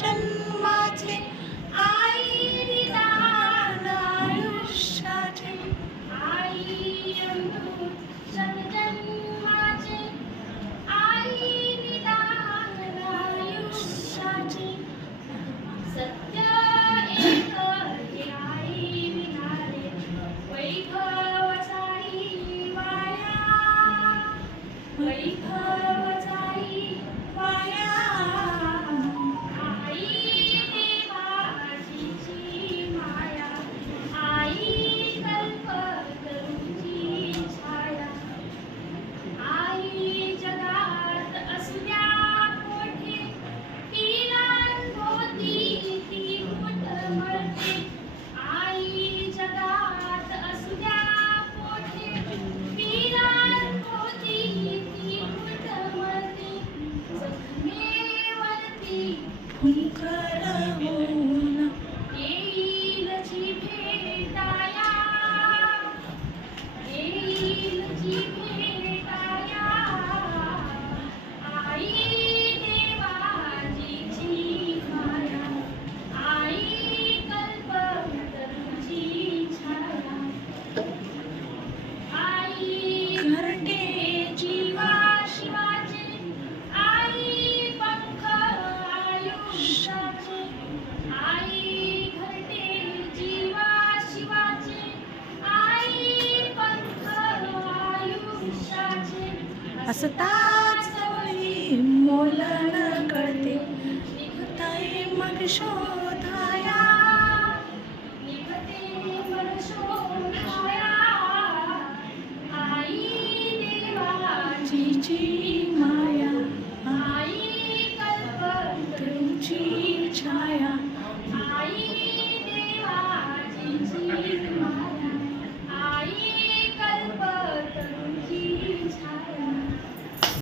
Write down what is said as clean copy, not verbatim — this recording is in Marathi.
जन्माचे आई निदान आयुष्याचे आई अमृत जन्माचे आई निदान आयुष्याचे सत्य एक हे आई विनारे वैभव जाई वाया वैभव जाई वाया आई देवाची माया आई कल्पतरूची छाया आई जगात असुद्या मोठे तिलांभोवती ती घुटमळते आई जगात असुद्या मोठे तिलांभोवती ती घुटमळते जखमेवरती फुंकर होऊन येईल जी भेटाया येईल जी भेटाया आई देवाची माया आई कल्पतरूची छाया आई घरटे जीवा शिवाचे आई पंख आयुष्याचे आई घरटे जीवा शिवाचे आई पंख आयुष्याचे असताच वळी मोलन कळते निघते मग शोधाया निघते मग शोधाया आई देवाची माया आई कल्पतरूची छाया आई देवाची माया